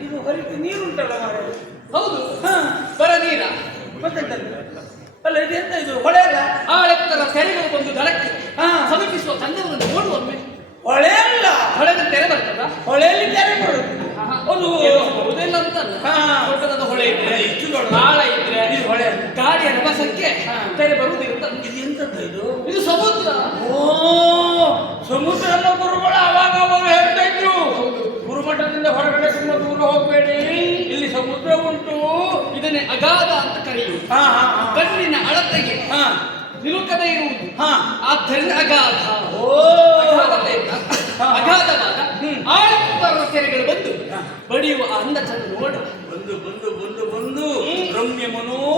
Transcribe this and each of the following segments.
ಇದು ಹೊರಗೆ ನೀರುಂಟಲ್ಲ ಮಾರಾಯ ಹೌದು. ಹಾ. ಬರ ನೀರ? ಅಲ್ಲ ಇದು ಎಂತ ಇದು? ಹೊಳೆ ಅಲ್ಲ? ಆಳೆತ್ತರ ತೆರೆಗಳು ಬಂದು ದಡಕ್ಕೆ. ಸಮೀಪಿಸುವ ಚಂದವನ್ನು ನೋಡುವೊಮ್ಮೆ. ಹೊಳೆ ಅಲ್ಲ? ಹೊಳೆದ ತೆರೆ ಬರ್ತದ? ಹೊಳೆಯಲ್ಲಿ ತೆರೆ ಬರುದು ಒಂದು ಬರುವುದಿಲ್ಲ ಅಂತಲ್ಲ? ಹಾ. ದೊಡ್ಡದಾದ ಹೊಳೆ ಇದ್ರೆ ಇಷ್ಟು ದೊಡ್ಡ ಆಳ ಇದ್ರೆ ಇದು ಹೊಳೆ ಅಲ್ಲ. ಗಾಡಿಯ ರಭಸಕ್ಕೆ. ತೆರೆ ಬರುವುದಿಲ್ಲ ಇದು ಎಂತದ್ದು ಇದು? ಇದು ಸಮುದ್ರ. ಓ ಸಮುದ್ರದ ಗುರುಗಳು ಅವಾಗ ಅವಾಗ ಹೇಳ್ತಾ ಇದ್ರು. ಗುರುಮಠದಿಂದ ಹೊರಗಡೆ ಸುಮ್ಮನೆ ದೂರ ಹೋಗಬೇಡಿ. ಇಲ್ಲಿ ಸಮುದ್ರ ಉಂಟು. ಇದನ್ನೇ ಅಗಾಧ ಅಂತ ಕರೆಯುವುದು. ಹಾ ಹಾ ಹಾ. ಕಣ್ಣಿನ ಅಳತೆಗೆ ಹಾ. ನಿಲುಕದೇ ಇರುವುದು. ಹಾ. ಆದ್ದರಿಂದ ಅಗಾಧ. ಅಗಾಧವಾದ ಆಳ ಆಳವಾದ ಕೆರೆಗಳು ಬಂದು. ಬಡಿಯುವ ಅಂದ ಚಂದ ನೋಡು ಬಂದು ಬಂದು ಬಂದು ಬಂದು ರಮ್ಯ ಮನೋಹರವಾದ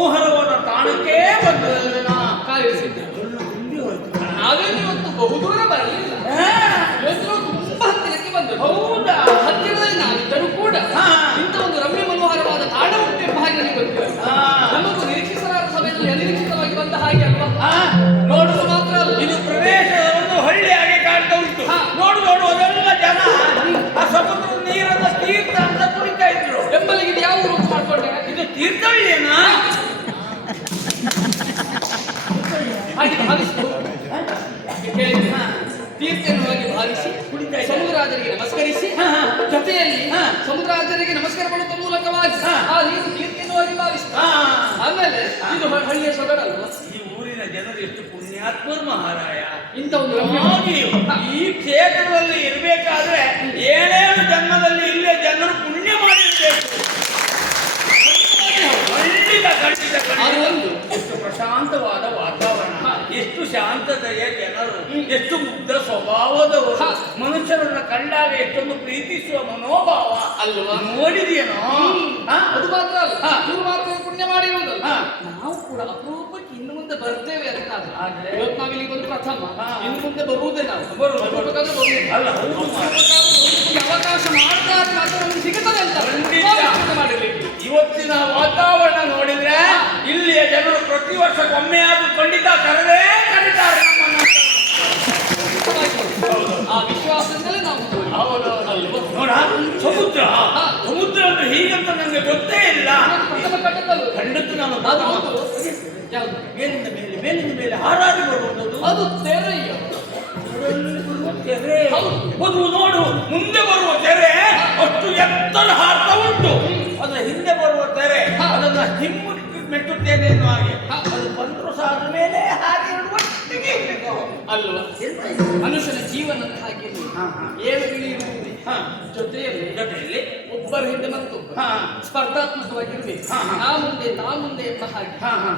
ಬೆಂಬಲಿಗೆ ಯಾವ ಊರು ಮಾಡ್ಕೊಂಡೆ ಇದು ತೀರ್ಥಹಳ್ಳಿಯೇನಾ. ತೀರ್ಥೆನ್ನುವಾಗಿ ಭಾವಿಸಿ. ಸಮುದ್ರಾಜರಿಗೆ ನಮಸ್ಕರಿಸಿ. ಜೊತೆಯಲ್ಲಿ. ಸಮುದ್ರಾಜರಿಗೆ ನಮಸ್ಕಾರ ಮಾಡುವ ಮೂಲಕವಾಗಿ. ಆ ನೀರು ತೀರ್ಥೆನ್ನುವಾಗಿ ಭಾವಿಸಿ. ಆಮೇಲೆ ಇದು ಹಳ್ಳಿಯ ಸೊಗಡಲ್ವ ಈ ಊರಿನ ಜನರು ಎಷ್ಟು ಪುಣ್ಯಾತ್ಮರು ಮಹಾರಾಯ ಇಂಥ ಒಂದು ಈ ಕ್ಷೇತ್ರದಲ್ಲಿ ಇರಬೇಕಾದ್ರೆ ಏನೇನು ಜನ್ಮದಲ್ಲಿ ಇಲ್ಲೇ ಜನರು ಪುಣ್ಯ ಮಾಡಿರ್ಬೇಕು ಖಂಡಿತ ಖಂಡಿತ ಅದು ಖಂಡಿತ ಒಂದು. ಎಷ್ಟು ಪ್ರಶಾಂತವಾದ ವಾತಾವರಣ ಎಷ್ಟು ಶಾಂತತೆಯ ಜನರು ಎಷ್ಟು ಮುಗ್ಧ ಸ್ವಭಾವದವರು. ಮನುಷ್ಯರನ್ನ ಕಂಡಾಗ ಎಷ್ಟೊಂದು ಪ್ರೀತಿಸುವ ಮನೋಭಾವ ಅಲ್ವಾ? ನೋಡಿದೆಯೇನೋ ಹಾ? ಅದು ಮಾತ್ರ ಅಲ್ಲ ಅದು ಮಾತ್ರ ಪುಣ್ಯ ಮಾಡಿರೋದು. ನಾವು ಕೂಡ ಇನ್ನು ಮುಂದೆ ಬರ್ತೇವೆ ಅಂತ ಆದ್ರೆ? ಇವತ್ತು ನಾವಿಲ್ಲಿ ಬಂದು ಪ್ರಥಮ. ಇನ್ನು ಮುಂದೆ ಬರುವುದೇ ನಾವು. ಅವಕಾಶ ಮಾಡ್ತಾ ಮಾತ್ರ ನಮ್ಗೆ ಸಿಗುತ್ತದೆ ಅಂತ. ಇವತ್ತಿನ ವಾತಾವರಣ ನೋಡಿದ್ರೆ ಇಲ್ಲಿಯ ಜನರು ಪ್ರತಿ ವರ್ಷಕ್ಕೊಮ್ಮೆ ಆದ್ರೂ ಖಂಡಿತ ಕರೆದೇ ಕರೀತಾರೆ ನಮ್ಮನ್ನ ಆ ವಿಶ್ವಾಸದಿಂದಲೇ ನಾವು ಮುಂದುವರಿಯುವುದು. ಹೌದು ನೋಡ ಸಮುದ್ರ ಸಮುದ್ರ ಅಂದ್ರೆ ಹೀಗಂತ ನನಗೆ ಗೊತ್ತೇ ಇಲ್ಲ ಪ್ರಥಮ ಕಟ್ಟದಲ್ವ? ಖಂಡಿತ ನಾನು ಅದು ಹೌದು. ಯಾವುದು? ಮೇಲಿಂದ ಮೇಲೆ ಮೇಲಿಂದ ಮೇಲೆ ಹಾರಾಡಿ ಬರುವುದು ಅದು ತೆರೆಯ ತೆರೆ. ಹೌದು. ಅದು ನೋಡು ಮುಂದೆ ಬರುವ ತೆರೆ ಅಷ್ಟು ಎತ್ತರ ಹಾರ್ತಾ ಉಂಟು. ಅದರ ಹಿಂದೆ ಬರುವ ತೆರೆ. ಅದನ್ನ ಹಿಮ್ಮು ಮೆಟ್ಟುತ್ತೇನೆ ಎನ್ನುವ ಹಾಗೆ. ಅದು ಬಂದರೂ ಸಹ ಅದ್ರ ಮೇಲೆ ಹಾಗೆ ಒಟ್ಟಿಗೆ ಇರ್ಬೇಕು. ಅಲ್ವಾ ಮನುಷ್ಯನ ಜೀವನ ಹಾಗೆ ಏನು ಇಳಿಯುವುದೇ ಜೊತೆಯಲ್ಲಿ ಜೊತೆಯಲ್ಲಿ ಒಬ್ಬರ ಹಿಂದೆ ಮತ್ತೊಬ್ಬ ಹಾ. ಸ್ಪರ್ಧಾತ್ಮಕವಾಗಿರ್ಬೇಕು. ನಾ ಮುಂದೆ ನಾ ಮುಂದೆ ಎಂಬ ಹಾಗೆ.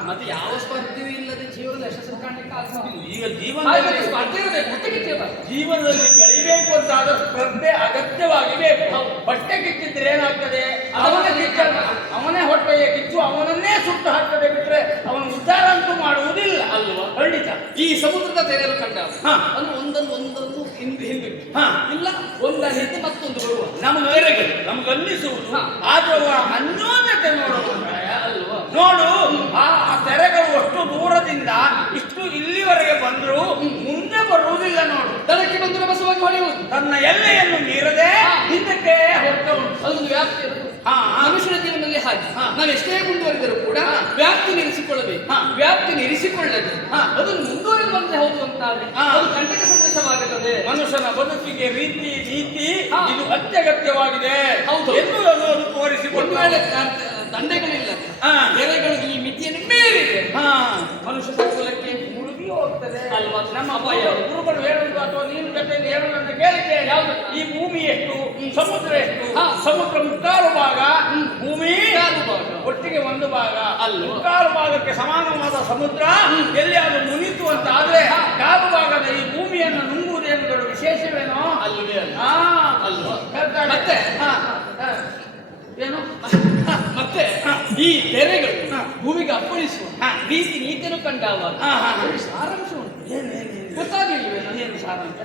ಮತ್ತೆ ಯಾವ ಸ್ಪರ್ಧೆಯೂ ಇಲ್ಲದೆ ಜೀವನದ ಯಶಸ್ಸು ಕಾಣಲಿಕ್ಕೆ ಆಗುವುದಿಲ್ಲ ಈಗ ಜೀವನದಲ್ಲಿ ಸ್ಪರ್ಧೆ ಇರಬೇಕು ಜೀವನದಲ್ಲಿ ಬೆಳಿಬೇಕು ಅಂತಾದ ಸ್ಪರ್ಧೆ ಅಗತ್ಯವಾಗಿ ಬೇಕು ಬಟ್ಟೆ ಕಿಚ್ಚಿದ್ರೆ ಏನಾಗ್ತದೆ? ಅವನ ಕಿಚ್ಚ ಅವನೇ ಹೊಟ್ಟೆಯ ಕಿಚ್ಚು ಅವನನ್ನೇ ಸುಟ್ಟು ಹಾಕ್ತದೆ ಬಿಟ್ರೆ ಅವನು ಉದ್ಧಾರ ಅಂತೂ ಮಾಡುವುದಿಲ್ಲ. ಅಲ್ವಾ? ಖಂಡಿತ. ಈ ಸಮುದ್ರದ ತೆರೆಯಲು ಕಂಡ ಹಾ. ಅಂದ್ರೆ ಒಂದೊಂದು ಹಿಂದೆ ಹಿಂದೆ. ಹಾ. ಇಲ್ಲ ಒಂದ ಹಿಂದೆ ಮತ್ತೊಂದು ಬರುವ. ನಮಗೆ ನಮ್ಗೆ ಅನ್ನಿಸುವುದು ಆದ್ರೆ ಆ ಅನ್ಯೋನ್ಯತೆ. ಅಲ್ವಾ? ನೋಡು ಆ ತೆರೆಗಳು ಅಷ್ಟು ದೂರದಿಂದ ಇಷ್ಟು ಇಲ್ಲಿವರೆಗೆ ಬಂದರೂ ಮುಂದೆ ಬರುವುದಿಲ್ಲ ನೋಡು. ತಲಕ್ಕೆ ಬಂದು ಬಸವಾಗಿ ಹೊಡೆಯುವುದು. ತನ್ನ ಎಲ್ಲೆಯನ್ನು ಮೀರದೆ ಹಿಂದಕ್ಕೆ ಹೋಗ್ತಾ ಉಂಟು. ಅದೊಂದು ವ್ಯಾಪ್ತಿ. ಮನುಷ್ಯನ ಜೀವನದಲ್ಲಿ ಹಾಗೆ ನಾನು ನಾವು ಎಷ್ಟೇ ಮುಂದುವರೆದರೂ ಕೂಡ. ವ್ಯಾಪ್ತಿ ನಿರಿಸಿಕೊಳ್ಳಬೇಕು. ವ್ಯಾಪ್ತಿ ನಿರಿಸಿಕೊಳ್ಳದೆ ಅದು ಅದನ್ನು ಮುಂದುವರಿದಂತೆ ಹೌದು ಅಂತ. ಅದು ಕಂಟಕ ಸಂದೇಶವಾಗುತ್ತದೆ ಮನುಷ್ಯನ ಬದುಕಿಗೆ ರೀತಿ ನೀತಿ. ಇದು ಅತ್ಯಗತ್ಯವಾಗಿದೆ ಹೌದು. ಎನ್ನುವುದನ್ನು ಅದು ತೋರಿಸಿಕೊಂಡು ದಂಡೆಗಳಿಲ್ಲ ಹಾ. ಈ ಮಿತಿಯನ್ನು ಮೀರಿದೆ ಹಾ ಮನುಷ್ಯ ಸಂಕುಲಕ್ಕೆ ಹೋಗ್ತದೆ ಅಲ್ವಾ? ನಮ್ಮ ಅಪಾಯ. ಗುರುಗಳು ಹೇಳುವುದು ಅಥವಾ ನೀನು ಜೊತೆಯಲ್ಲಿ ಅಂತ ಕೇಳಿದ್ದೇನೆ ಯಾವುದು? ಈ ಭೂಮಿ ಎಷ್ಟು? ಸಮುದ್ರ ಎಷ್ಟು. ಸಮುದ್ರ ಮುಕ್ಕಾಲು ಭಾಗ ಭೂಮಿ. ಒಟ್ಟಿಗೆ ಒಂದು ಭಾಗ. ಅಲ್ಲ ಮುಕ್ಕಾಲು ಭಾಗಕ್ಕೆ ಸಮಾನವಾದ ಸಮುದ್ರ ಎಲ್ಲಿ ಅದು ಮುನಿತು ಅಂತ ಆದ್ರೆ ಕಾಲು ಭಾಗದ ಈ ಭೂಮಿಯನ್ನು ನುಂಗುವುದೇನು ದೊಡ್ಡ ವಿಶೇಷವೇನೋ? ಅಲ್ವೇ ಅಲ್ಲ ಹಾ. ಅಲ್ವಾ? ಮತ್ತೆ? ಏನು ಮತ್ತೆ ಈ ತೆರೆಗಳು. ಭೂಮಿಗೆ ಅಪ್ಪಳಿಸುವ. ರೀತಿ ನೀತಿಯನ್ನು ಕಂಡಾಗ. ಸಾರಾಂಶ ಉಂಟು ಗೊತ್ತಾಗಲಿಲ್ವೇ ಏನು ಸಾರಾಂಶ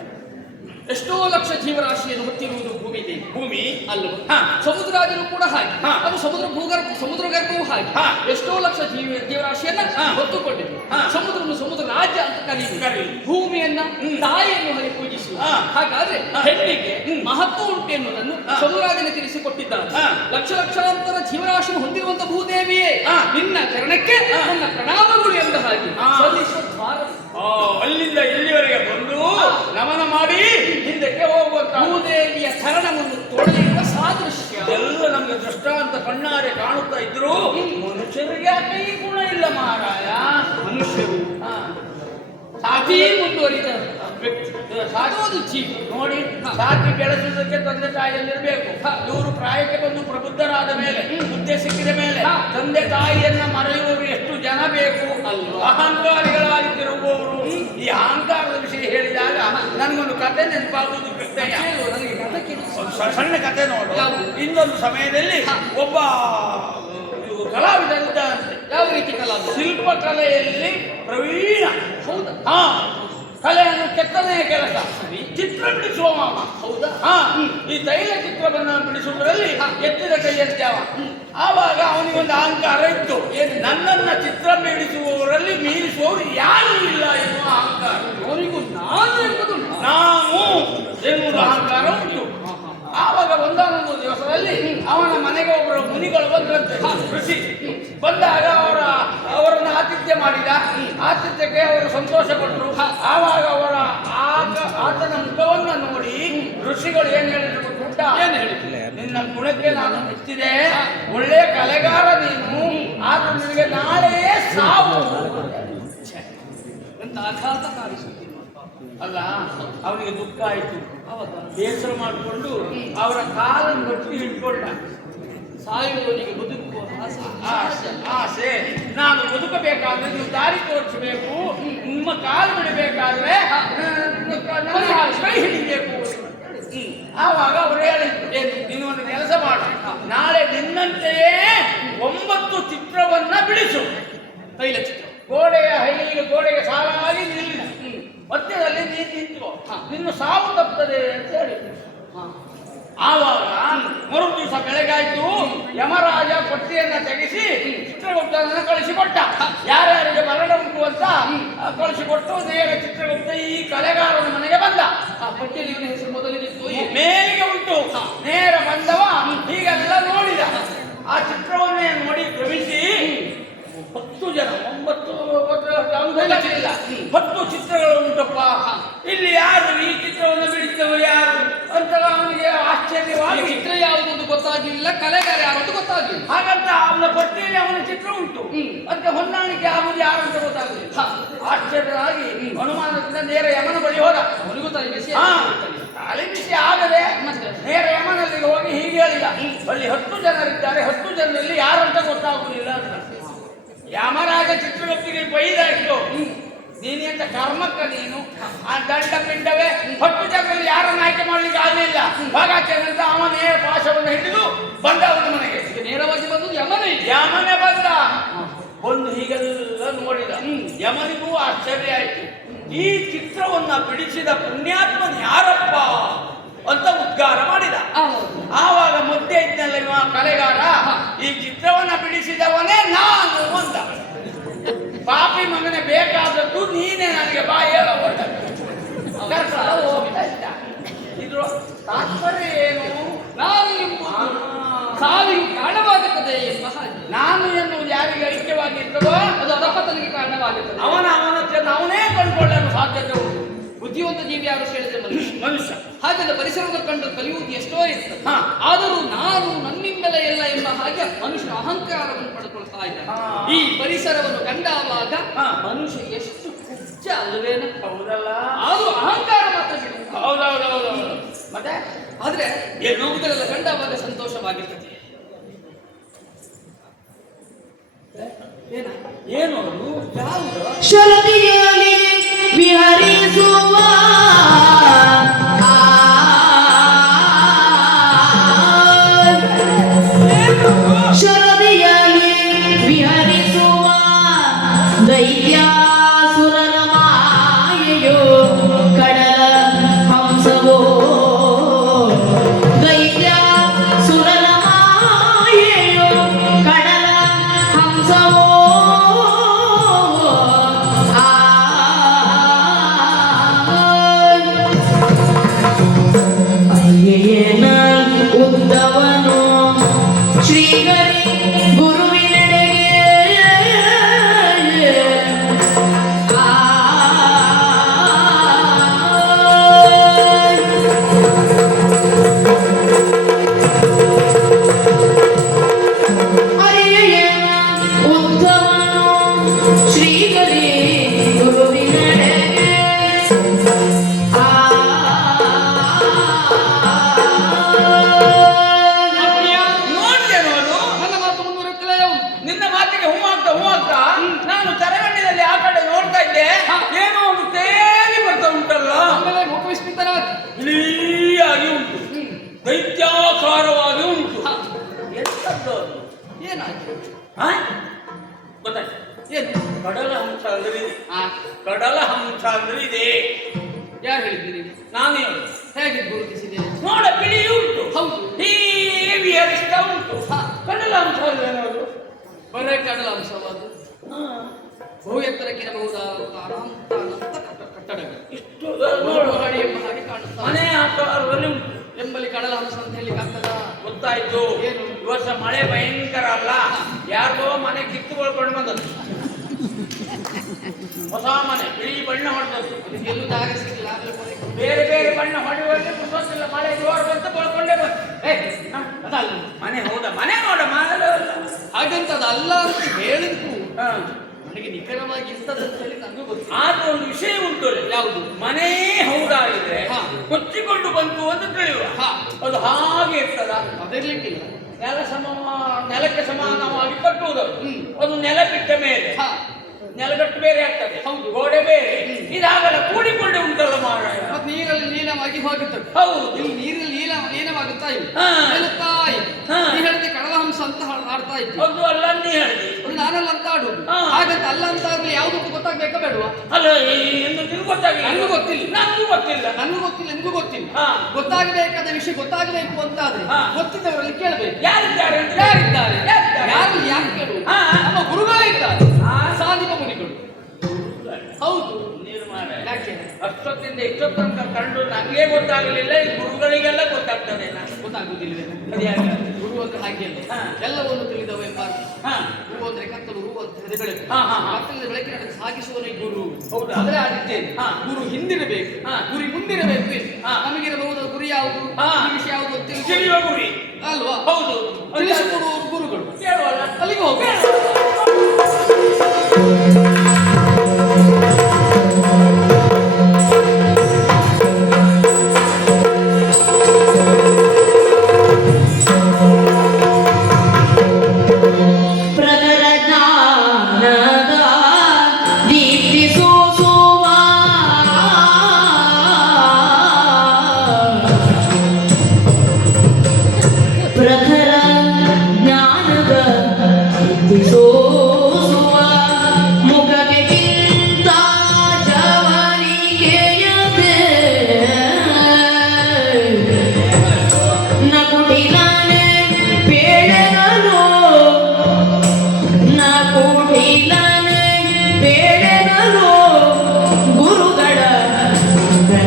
ಎಷ್ಟೋ ಲಕ್ಷ ಜೀವರಾಶಿಯನ್ನು ಹೊತ್ತಿರುವುದು ಭೂಮಿ ದೇವಿ ಭೂಮಿ ಅಲ್ಲ ಹಾ. ಸಮುದ್ರಾಜನು ಕೂಡ ಹಾಗೆ. ಅದು ಸಮುದ್ರ ಭೂಗರ್ಭ ಸಮುದ್ರ ಗರ್ಭವೂ ಹಾಗೆ. ಎಷ್ಟೋ ಲಕ್ಷ ಜೀವ ಜೀವರಾಶಿಯನ್ನ. ಹೊತ್ತುಕೊಂಡಿದೆ. ಸಮುದ್ರವನ್ನು ಸಮುದ್ರ ರಾಜ್ಯ ಅಂತ ಕರೆಯುವುದು. ಭೂಮಿಯನ್ನ. ತಾಯಿಯನ್ನು ಹರಿ ಪೂಜಿಸುವ ಹಾಗಾದ್ರೆ. ಹೆಣ್ಣಿಗೆ. ಮಹತ್ವ ಉಂಟು ಎನ್ನುವುದನ್ನು. ಸಮುದ್ರಾಜನ ತಿಳಿಸಿಕೊಟ್ಟಿದ್ದಾನೆ ಹಾ. ಲಕ್ಷ ಲಕ್ಷಾಂತರ ಜೀವರಾಶಿಯನ್ನು ಹೊಂದಿರುವಂತ ಭೂದೇವಿಯೇ. ನಿನ್ನ ಕರ್ಣಕ್ಕೆ ಹಾ. ನನ್ನ ಪ್ರಣಾಮಗಳು ಎಂದ ಹಾಗೆ ಅಲ್ಲಿಂದ ಇಲ್ಲಿವರೆಗೆ ಬಂದು ನಮನ ಮಾಡಿ ಹಿಂದಕ್ಕೆ ಹೋಗುವಂತ ಭೂದೇವಿಯ ಚರಣವನ್ನು ತೊಳೆಯುವ ಸಾದೃಶ್ಯ. ಎಲ್ಲ ನಮ್ಗೆ ದೃಷ್ಟಾಂತ ಕಣ್ಣಾರೆ ಕಾಣುತ್ತಾ ಇದ್ರು ಮನುಷ್ಯರಿಗೆ ಯಾಕೆ ಈ ಗುಣ ಇಲ್ಲ ಮಹಾರಾಯ. ಮನುಷ್ಯರು. ಅತೀ ಮುಂದುವರಿದ ಸಾಕೋದು ಚೀಪ್ ನೋಡಿ. ಸಾಕಿ ಬೆಳೆಸುವುದಕ್ಕೆ ತಂದೆ ತಾಯಿಯಲ್ಲಿರಬೇಕು. ಇವರು ಪ್ರಾಯಕ್ಕೆ ಬಂದು ಪ್ರಬುದ್ಧರಾದ ಮೇಲೆ ಹುದ್ದೆ ಸಿಕ್ಕಿದ ಮೇಲೆ. ತಂದೆ ತಾಯಿಯನ್ನ ಮರೆಯುವವರು ಎಷ್ಟು ಜನ ಬೇಕು? ಅಲ್ವಾ? ತಿರುಗುವವರು ಈ ಅಹಂಕಾರದ ವಿಷಯ ಹೇಳಿದಾಗ ನನಗೊಂದು ಕತೆ ನೆನಪಾಗುವುದು ಸಣ್ಣ ಕತೆ ನೋಡು? ಇನ್ನೊಂದು ಸಮಯದಲ್ಲಿ. ಒಬ್ಬ ಕಲಾವಿದ ಕಲಾವಿದರಿದ್ದಂತೆ ಯಾವ ರೀತಿ ಕಲ್ಲ ಶಿಲ್ಪ ಕಲೆಯಲ್ಲಿ ಪ್ರವೀಣ. ಹೌದಾ? ಹಾ. ಕಲೆಯನ್ನು ಕೆತ್ತನೆಯ ಕೆಲಸ. ಚಿತ್ರ ಬಿಡಿಸುವ ಮಾಮ. ಹೌದಾ? ಹಾ. ಈ ತೈಲ ಚಿತ್ರವನ್ನು ಬಿಡಿಸುವುದರಲ್ಲಿ. ಎತ್ತಿದ ಕೈ ಎತ್ತವ ಆವಾಗ ಅವನಿಗೊಂದು ಅಹಂಕಾರ ಇತ್ತು. ನನ್ನನ್ನ ಚಿತ್ರ ಬಿಡಿಸುವವರಲ್ಲಿ ಮೀರಿಸುವವರು ಯಾರೂ ಇಲ್ಲ ಎನ್ನುವ ಅಹಂಕಾರ. ಅವನಿಗೂ ನಾನು ಎಂಬುದು ನಾನು. ಎನ್ನುವುದು ಅಹಂಕಾರ ಉಂಟು. ಆವಾಗ ಒಂದಾನೊಂದು ದಿವಸದಲ್ಲಿ ಅವನ ಮನೆಗೆ ಒಬ್ಬರು ಮುನಿಗಳು ಬಂದ್ರಂತೆ. ಋಷಿ. ಬಂದಾಗ ಅವರ ಅವರನ್ನು ಆತಿಥ್ಯ ಮಾಡಿದ. ಆತಿಥ್ಯಕ್ಕೆ ಅವರು ಸಂತೋಷ ಪಟ್ಟರು. ಆವಾಗ ಅವರ ಆತನ ಮುಖವನ್ನು ನೋಡಿ ಋಷಿಗಳು ಏನು ಹೇಳಿದ್ರು? ನಿನ್ನ ಗುಣಕ್ಕೆ ನಾನು ಮೆಚ್ಚಿದೆ ಒಳ್ಳೆಯ ಕಲೆಗಾರ ನೀನು. ಆದ್ರೂ ನಿನಗೆ ನಾಳೆ ಸಾವು. ಅಂತ ಆಘಾತ. ಅಲ್ಲ ಅವನಿಗೆ ದುಃಖ ಆಯಿತು. ಬೇಸರ ಮಾಡಿಕೊಂಡು ಅವರ ಕಾಲನ್ನು ಗಟ್ಟಿ ಹಿಡ್ಕೊಂಡ ಸಾಯುವವನಿಗೆ ಬದುಕುವ ಆಸೆ. ಆಸೆ ಆಸೆ. ನಾನು ಬದುಕಬೇಕಾದ್ರೆ ನೀವು ದಾರಿ ತೋರಿಸಬೇಕು. ನಿಮ್ಮ ಕಾಲು ಬಿಡಬೇಕಾದ್ರೆ ಕೈ ಹಿಡಿಬೇಕು. ಆವಾಗ ಅವರು ಹೇಳಿದ್ರು ಒಂದು ಕೆಲಸ ಮಾಡು. ನಾಳೆ ನಿನ್ನಂತೆಯೇ ಒಂಬತ್ತು ಚಿತ್ರವನ್ನ ಬಿಡಿಸು. ತೈಲ ಚಿತ್ರ. ಗೋಡೆಯ ಹೈಲಿಗೆ ಗೋಡೆಗೆ ಸಾಲಾಗಿ ನಿಲ್ಲಿ ಮಧ್ಯದಲ್ಲಿ ನೀನು ನಿಂತು ನಿನ್ನ ಸಾವು ತಪ್ಪುತ್ತದೆ ಅಂತ ಹೇಳಿ. ಆವಾಗ ಮರು ದಿವಸ ಬೆಳಗಾಯ್ತು ಯಮರಾಜ ಪಟ್ಟಿಯನ್ನ ತೆಗೆಸಿ ಚಿತ್ರಗುಪ್ತನನ್ನು ಕಳಿಸಿಕೊಟ್ಟ. ಯಾರ್ಯಾರಿಗೆ ಮರಣ ಉಂಟು ಅಂತ ಕಳಿಸಿಕೊಟ್ಟು ನೇರ ಚಿತ್ರಗುಪ್ತ ಈ ಕಲೆಗಾರನ ಮನೆಗೆ ಬಂದ. ಆ ಪಟ್ಟಿಯಲ್ಲಿ ಹೆಸರು ಮೊದಲಿನಿತ್ತು ಮೇಲಿಗೆ ಉಂಟು. ನೇರ ಬಂದವ ಹೀಗೆಲ್ಲ ನೋಡಿದ. ಆ ಚಿತ್ರವನ್ನೇ ನೋಡಿ ಭ್ರಮಿಸಿ ಹತ್ತು ಜನ ಒಂಬತ್ತು ಇಲ್ಲ ಹತ್ತು ಚಿತ್ರಗಳು ಉಂಟಪ್ಪ. ಇಲ್ಲಿ ಯಾರು? ಈ ಚಿತ್ರವನ್ನು ಬಿಡಿಸಿದವರು ಯಾರು? ಅಂತ ಅವನಿಗೆ ಆಶ್ಚರ್ಯವಾಗಿ ಚಿತ್ರ ಯಾವುದೊಂದು ಗೊತ್ತಾಗಲಿಲ್ಲ ಕಲೆಗಾರ ಯಾವುದು ಗೊತ್ತಾಗಲಿಲ್ಲ ಹಾಗಂತ ಅವನ ಪಟ್ಟಿಯಲ್ಲಿ ಅವನ ಚಿತ್ರ ಉಂಟು. ಮತ್ತೆ ಹೊಂದಾಣಿಕೆ ಆಗುವುದು ಯಾರು ಅಂತ ಗೊತ್ತಾಗಲಿಲ್ಲ ಆಶ್ಚರ್ಯವಾಗಿ ಹನುಮಾನದಿಂದ ನೇರ ಯಮನ ಬಳಿ ಹೋದ. ಅವನಿಗೂ ತಾಯಿ ಬಿಸಿ ಆದರೆ? ನೇರ ಯಮನಲ್ಲಿಗೆ ಹೋಗಿ ಹೀಗೆ ಹೇಳಿದ. ಅಲ್ಲಿ ಹತ್ತು ಜನರಿದ್ದಾರೆ ಹತ್ತು ಜನರಲ್ಲಿ ಯಾರಂತ ಗೊತ್ತಾಗುವುದಿಲ್ಲ ಅಂತ. ಯಮರಾಜ ಚಿತ್ರಗುಪ್ತಿಗೆ ಬೈದಾಯ್ತು. ನೀನು ಅಂತ ಕರ್ಮಕ್ಕ ನೀನು? ಆ ದಂಡ ಪಿಂಡವೇ? ಹತ್ತು ಜನರಲ್ಲಿ ಯಾರನ್ನು ಆಯ್ಕೆ ಮಾಡ್ಲಿಕ್ಕೆ ಆಗಲಿಲ್ಲ? ಹಾಗಾಗ್ತೇನೆ ಅಂತ ಅವನೇ ಪಾಶವನ್ನು ಹಿಡಿದು ಬಂದ ಅವನ ಮನೆಗೆ ನೇರವಾಗಿ ಬಂದು ಯಮನೇ ಯಮನೆ ಬಂದ. ಒಂದು ಹೀಗೆಲ್ಲ ನೋಡಿದ. ಯಮನಿಗೂ ಆಶ್ಚರ್ಯ ಆಯ್ತು. ಈ ಚಿತ್ರವನ್ನ ಬಿಡಿಸಿದ ಪುಣ್ಯಾತ್ಮನ್ ಯಾರಪ್ಪ ಅಂತ ಉದ್ಗಾರ ಮಾಡಿದ. ಆವಾಗ ಮುದ್ದೆ ಇದ್ದಲ್ಲ ಕಲೆಗಾರ? ಈ ಚಿತ್ರವನ್ನ ಬಿಡಿಸಿದವನೇ ನಾನು ಅಂತ. ಪಾಪಿ ಮಗನೆ ಬೇಕಾದದ್ದು ನೀನೇ ನನಗೆ ಬಾ ಹೇಳೋ ಹೋಗ್ತಾ ಇದ್ದ. ಇದ್ರ ತಾತ್ಪರ್ಯ ಏನು? ನಾನು ನಿಮ್ಮ ಸಾವಿಗೆ ಕಾರಣವಾಗುತ್ತದೆ ಎಂಬ ಹಾಗೆ ನಾನು ಎನ್ನುವುದು ಯಾರಿಗೆ ಐಕ್ಯವಾಗಿರ್ತದೋ ಅದು ಅಧಪತನಿಗೆ ಕಾರಣವಾಗುತ್ತದೆ ಅವನ ಅವನನ್ನು ಅವನೇ ಬುದ್ಧಿವಂತ ಜೀವಿ ಯಾರು ಹೇಳಿದ್ರೆ ಮನುಷ್ಯ. ಮನುಷ್ಯ. ಹಾಗಾದ್ರೆ ಪರಿಸರದ ಕಂಡು ಕಲಿಯುವುದು ಎಷ್ಟೋ ಇತ್ತು. ಹಾ. ಆದರೂ ನಾನು ನನ್ನಿಂದಲೇ ಎಲ್ಲ ಎಂಬ ಹಾಗೆ ಮನುಷ್ಯ ಅಹಂಕಾರವನ್ನು ಪಡ್ಕೊಳ್ತಾ ಇದ್ದಾನೆ. ಈ ಪರಿಸರವನ್ನು ಕಂಡಾಗ ಹಾ. ಮನುಷ್ಯ ಎಷ್ಟು ಕುಚ್ಚ ಅಲ್ವೇನ ಹೌದಲ್ಲ. ಆದರೂ ಅಹಂಕಾರ ಮಾತ್ರ ಹೌದೌದೌದು. ಮತ್ತೆ? ಆದ್ರೆ ನೋವುಗಳೆಲ್ಲ ಕಂಡಾಗ ಸಂತೋಷವಾಗಿರ್ತದೆ. ಏನ? ಯಾವುದು? ಶರದಿಯಲ್ಲಿ ವಿಹರಿಸುವ ಶರದಿಯಲ್ಲಿ ವಿಹರಿಸುವ ದೈತ್ಯಾಸುರರ ಉಂಟು ಎಂಬಲ್ಲಿ ಕಡಲ ಹಂಸ ಅಂತ ಹೇಳಿ ಆಗ್ತದ ಗೊತ್ತಾಯ್ತು. ಏನು? ಈ ವರ್ಷ ಮಳೆ ಭಯಂಕರ ಅಲ್ಲ. ಯಾರೋ ಮನೆ ಕಿತ್ತುಕೊಳ್ಕೊಂಡು ಬಂದದ್ದು. ಹೊಸ ಮನೆ ಬಿಳಿ ಬಣ್ಣ ಹೊಡೆದದ್ದು. ಎಲ್ಲೂ ಜಾಗ ಸಿಗಲಿಲ್ಲ ಆಗಲೇ ಮನೆ ಬೇರೆ ಬೇರೆ ಬಣ್ಣ ಹೊಡೆಯುವಲ್ಲಿ ಪುರ್ಸೊತ್ತಿಲ್ಲ ಮಳೆ ಜೋರು ಬಂತು ಕೊಳ್ಕೊಂಡೇ ಬಂತು. ಏ, ಹ, ಅದಲ್ಲ. ಮನೆ ಹೌದಾ? ಮನೆ ನೋಡ ಮಾಡಲ್ಲ ಹಾಗಂತ ಅದಲ್ಲ ಅಂತ ಹೇಳಿದ್ರು ಹ. ನನಗೆ ನಿಖರವಾಗಿ ಹೇಳಿ ನನಗೂ ಗೊತ್ತು ಆದ್ರೂ ಒಂದು ವಿಷಯ ಉಂಟು. ಯಾವುದು? ಮನೇ ಹೌದಾಗಿದ್ರೆ ಹಾ. ಕೊಚ್ಚಿಕೊಂಡು ಬಂತು ಅಂತ ತಿಳಿಯುವ. ಹಾ. ಅದು ಹಾಗೆ ಇರ್ತದ. ಅದಿರ್ಲಿಕ್ಕಿಲ್ಲ. ನೆಲ ಸಮ ನೆಲಕ್ಕೆ ಸಮಾನವಾಗಿ ಕಟ್ಟುವುದು ಅದು ನೆಲ ಬಿಟ್ಟ ಮೇಲೆ. ಹಾ. ನೆಲಗಟ್ಟು ಬೇರೆ ಆಗ್ತದೆ. ಹೌದು. ಗೋಡೆ ಬೇರೆ. ಇದಾಗಲ್ಲ ಕೂಡಿಕೊಂಡೆ ಉಂಟಲ್ಲ ಮಾರಾಯ. ಮತ್ತೆ ನೀರಲ್ಲಿ ಲೀನವಾಗಿ ಹೋಗುತ್ತದೆ ಹೌದು. ಇಲ್ಲಿ ನೀರಲ್ಲಿ ಲೀನ ಲೀನವಾಗುತ್ತಾ ತಾಯಿ ತೇಲುತ್ತಾ ಇದೆ ಕಡವ ಹಂಸ ಅಂತ ಹಾಡ್- ಹಾಡ್ತಾ ಇತ್ತು ಅದು ಅಲ್ಲ ನೀ ಹೇಳಿದಿ ನಾನಲ್ಲ ಅಂತ ಆಡುದು. ಹಾ. ಹಾಗಂತ ಅಲ್ಲ ಅಂತ ಆಗ್ಲಿ ಯಾವುದಕ್ಕೂ ಗೊತ್ತಾಗ್ಬೇಕಾ ಬೇಡವಾ? ಅಲ್ಲ ಎಂದು ನಿಮ್ಗೆ ಗೊತ್ತಾಗಿಲ್ಲ ನನಗೂ ಗೊತ್ತಿಲ್ಲ. ನನಗೂ ಗೊತ್ತಿಲ್ಲ. ನನಗೂ ಗೊತ್ತಿಲ್ಲ ನಿಮಗೂ ಗೊತ್ತಿಲ್ಲ. ಗೊತ್ತಾಗಬೇಕಾದ ವಿಷಯ ಗೊತ್ತಾಗಬೇಕು ಅಂತಾದ್ರೆ ಹಾ. ಗೊತ್ತಿದ್ದವರಲ್ಲಿ ಕೇಳಬೇಕು. ಯಾರಿದ್ದಾರೆ ಅಂತ ಯಾರಿದ್ದಾರೆ? ಯಾರು ಯಾಕೆ ಕೇಳು ಹಾ. ನಮ್ಮ ಗುರುಗಳೇ ಇದ್ದಾರೆ. ಸಾಧಿಪ ಮುನಿಗಳು. ಹೌದು. ನಿರ್ಮಾಣ. ಯಾಕೆ? ಅಷ್ಟೊತ್ತಿಂದ ಇಷ್ಟೊತ್ತಂತ ಕಂಡು ನನಗೆ ಗೊತ್ತಾಗಲಿಲ್ಲ ಈ ಗುರುಗಳಿಗೆಲ್ಲ ಗೊತ್ತಾಗ್ತದೆ. ನಾನು ಗೊತ್ತಾಗುವುದಿಲ್ಲ ಅದು ಹಾಕಿಯಲ್ಲಿ. ಎಲ್ಲವನ್ನು ತಿಳಿದವ ಎಂಬ ಹಾ. ಅಂದ್ರೆ ಕತ್ತಲು ಹೂ ಅಂತ ಬೆಳಕು. ಕತ್ತಲಿನ ಬೆಳಕಿನ ಸಾಗಿಸುವನೇ ಗುರು. ಹೌದಾ? ಅಂದ್ರೆ ಹಾ. ಗುರು ಹಿಂದಿರಬೇಕು. ಹಾ. ಗುರಿ ಮುಂದಿರಬೇಕು. ನಮಗಿರಬಹುದಾದ ಗುರಿ ಯಾವುದು? ವಿಷಯ ಯಾವುದು ತಿಳಿಯುವ ಗುರಿ. ಅಲ್ವಾ? ಹೌದು. ಗುರುಗಳು. ಅಲ್ಲಿಗೆ ಹೋಗಿ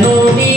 ನೋಡಿದ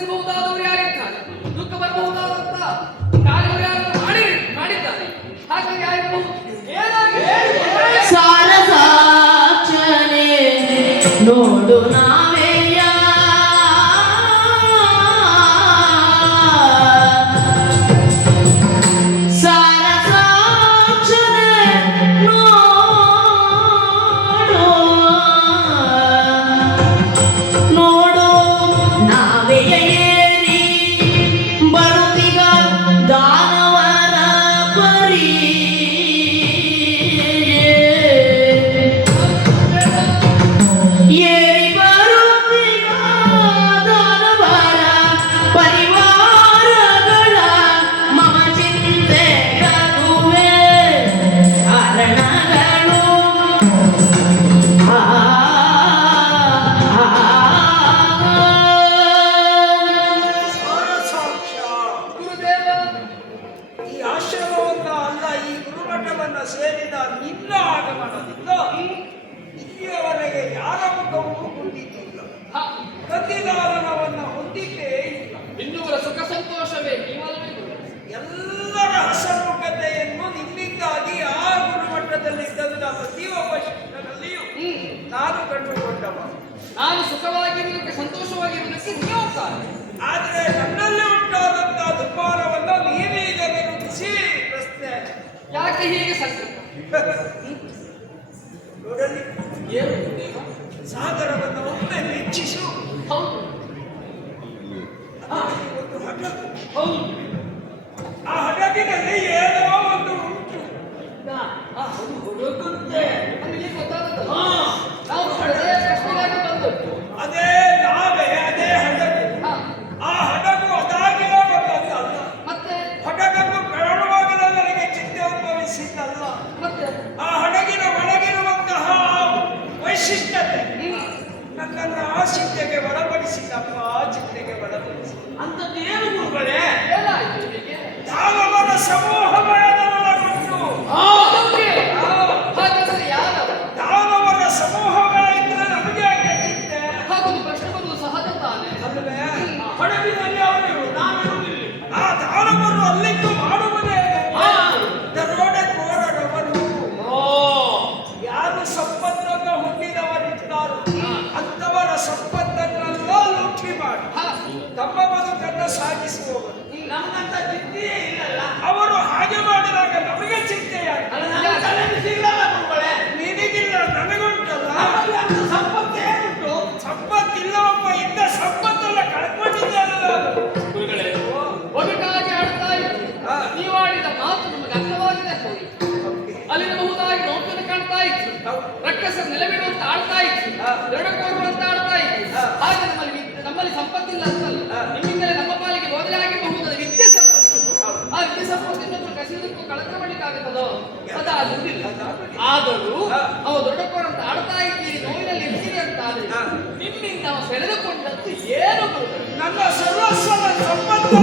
ದುಃಖವನ್ನು ಯಾರಿದ್ದಾರೆ ದುಃಖ ಬರಬಹುದಾದಂತ ಕಾರ್ಯಗಳು ಯಾರು ಮಾಡಿ ಮಾಡಿದ್ದಾರೆ. ಹಾಗಾಗಿ ಆಗಿರಬಹುದು ಸಾಲ ಸಾಕ್ಷಣೆ ನೋಡು ನಾವೆಯ ರಾತ್ರಿ ಹೀಗೆ ಸತ್ಯ? ಏನು ಸಾಗರವನ್ನು ಒಮ್ಮೆ ಹೆಚ್ಚಿಸು. ಹೌದು. ಹೌದು. ಆ ಹಡಗಿನಲ್ಲಿ ಏನೋ ಒಂದು ಉಂಟು. ಆ ಹಡಗು ಸಂಪತ್ತಿಲ್ಲ ಅಂತಲ್ಲ. ನಿಮ್ಮಿಂದಲೇ ನಮ್ಮ ಪಾಲಿಗೆ ಬೋಧನೆ ಆಗಿರಬಹುದು ವಿದ್ಯೆ ಸಂಪತ್ತು. ಆ ವಿದ್ಯೆ ಸಂಪತ್ತಿನ ಕಸಿದಕ್ಕೂ ಕಳಕ ಮಾಡಲಿಕ್ಕೆ ಆಗುತ್ತದೋ ಅದಾಗುದಿಲ್ಲ ಆದರೂ ಅವ ದೊಡ್ಡಪ್ಪನಂತ ಆಡ್ತಾ ಇದ್ದೀರಿ ನೋವಿನಲ್ಲಿ ಇರ್ತೀರಿ ಅಂತ ಆದ್ರೆ ನಿಮ್ಮಿಂದ ನಾವು ಸೆಳೆದುಕೊಂಡಂತೆ ಏನು ನನ್ನ ಸರ್ವಸ್ವ ಸಂಪತ್ತು.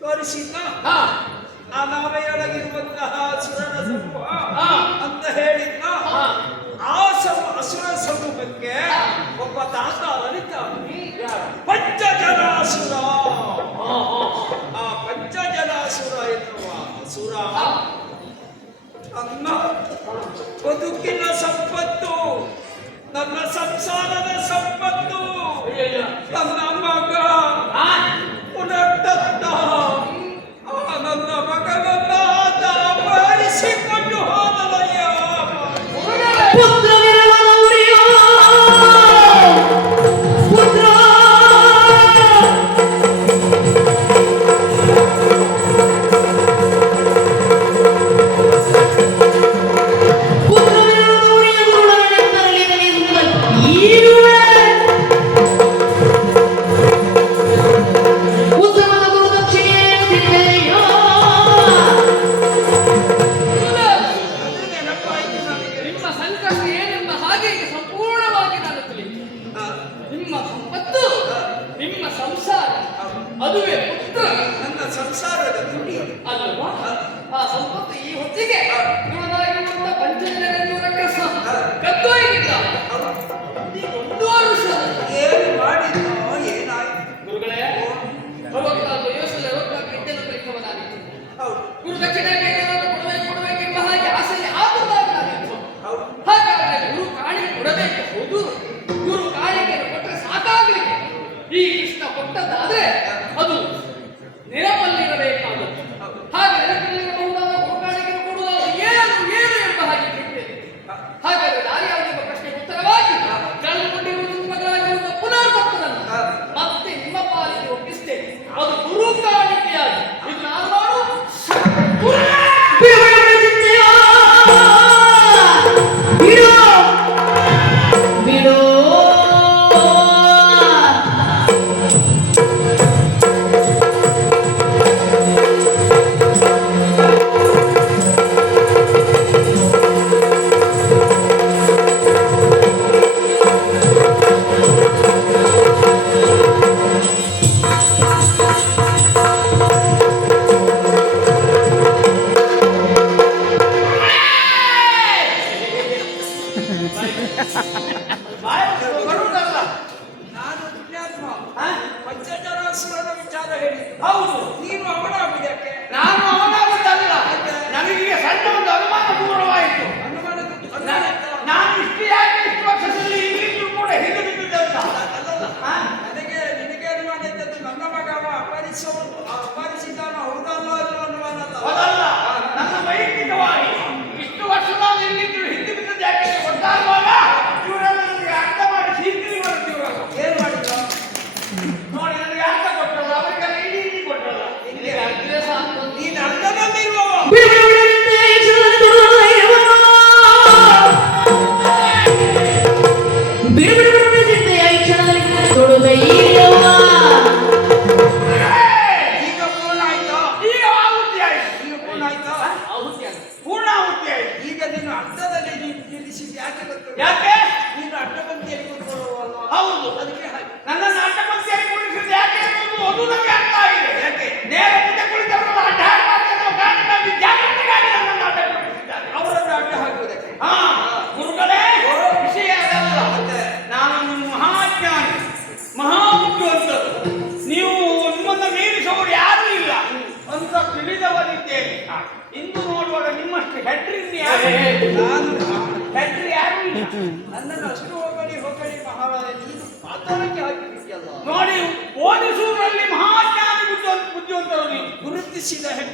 ತೋರಿಸಿದ್ದ ಆ ನಾವೆಯೊಳಗಿರುವಂತಹ ಸುರನ ಸಮೂಹ sala de San Pantú. Sí, sí,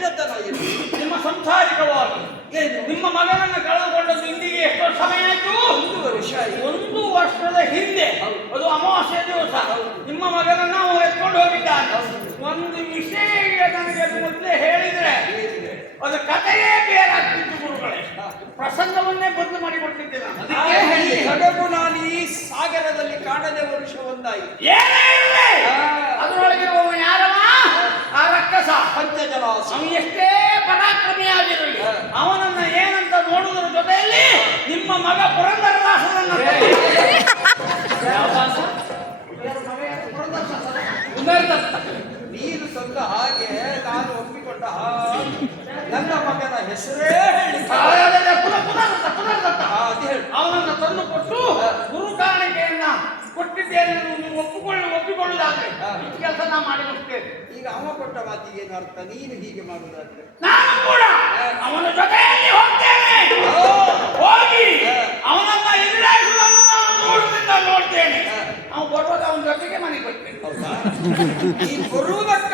ನಿರ್ಗತನಾಗಿರು ನಿಮ್ಮ ಸಂಸಾರಿಕವಾಗಿ. ಏನು ನಿಮ್ಮ ಮಗನನ್ನು ಕಳೆದುಕೊಂಡದ್ದು ಇಂದಿಗೆ ಎಷ್ಟು ಸಮಯ ಆಯಿತು? ಒಂದು ವರ್ಷ ಒಂದು ವರ್ಷದ ಹಿಂದೆ. ಅದು ಅಮಾವಾಸ್ಯ ದಿವಸ. ನಿಮ್ಮ ಮಗನನ್ನು ಅವನು ಎತ್ಕೊಂಡು ಹೋಗಿದ್ದಾನೆ. ಒಂದು ವಿಷಯ ನನಗೆ ಮೊದಲೇ ಹೇಳಿದ್ರೆ. ಅದು ಕಥೆಯೇ ಬೇರಾಗ್ತಿತ್ತು ಗುರುಗಳೇ. ಪ್ರಸಂಗವನ್ನೇ ಬದಲು ಮಾಡಿಕೊಟ್ಟಿದ್ದೇನೆ ಹಡಗು ನಾನು ಈ ಸಾಗರದಲ್ಲಿ ಕಾಣದೆ ವರ್ಷ ಒಂದಾಗಿ ಅದರೊಳಗಿರುವ ರಾಕ್ಷಸ ಪಂಚಜನ ಅವನು ಎಷ್ಟೇ ಪರಾಕ್ರಮಿಯಾಗಿರಲಿ ಅವನನ್ನ ಏನಂತ ನೋಡುವುದರ ಜೊತೆಯಲ್ಲಿ ನಿಮ್ಮ ಮಗ ಪುರಂದರದಾಸನನ್ನ ನೀನು ಸ್ವಲ್ಪ ಹಾಗೆ ನಾನು ಒಪ್ಪಿಕೊಂಡ ನನ್ನ ಮಗನ ಹೆಸರೇ ಹೇಳಿ. ಪುನರ್ದತ್ತ ಪುನರ್ದತ್ತ ಅವನನ್ನು ತಂದು ಕೊಟ್ಟು ಗುರುಕಾರಣ ಕೊಟ್ಟಿದ್ದೇನೆ ಒಪ್ಪಿಕೊಳ್ಳಿ ಒಪ್ಪಿಕೊಳ್ಳುವುದಾದ್ರೆ ಇಷ್ಟು ಕೆಲಸ ನಾ ಮಾಡಿ ಈಗ ಅವ ಕೊಟ್ಟ ಮಾತಿಗೆ ಏನು ಅರ್ಥ? ನೀನು ಹೀಗೆ ಮಾಡುವುದಾದ್ರೆ? ನಾನು ಕೂಡ ಅವನ ಜೊತೆಯಲ್ಲಿ ಹೋಗ್ತೇನೆ. ಹೋಗಿ ಅವನನ್ನ ಎದುರಾಯಿಸುವುದನ್ನು ನಾನು ದೂರದಿಂದ ನೋಡ್ತೇನೆ. ಅವನು ಕೊಡುವಾಗ ಅವನ ಜೊತೆಗೆ ಮನೆಗೆ ಬರ್ತೇನೆ ಹೌದಾ? ಈ ಬರುವುದಕ್ಕೆ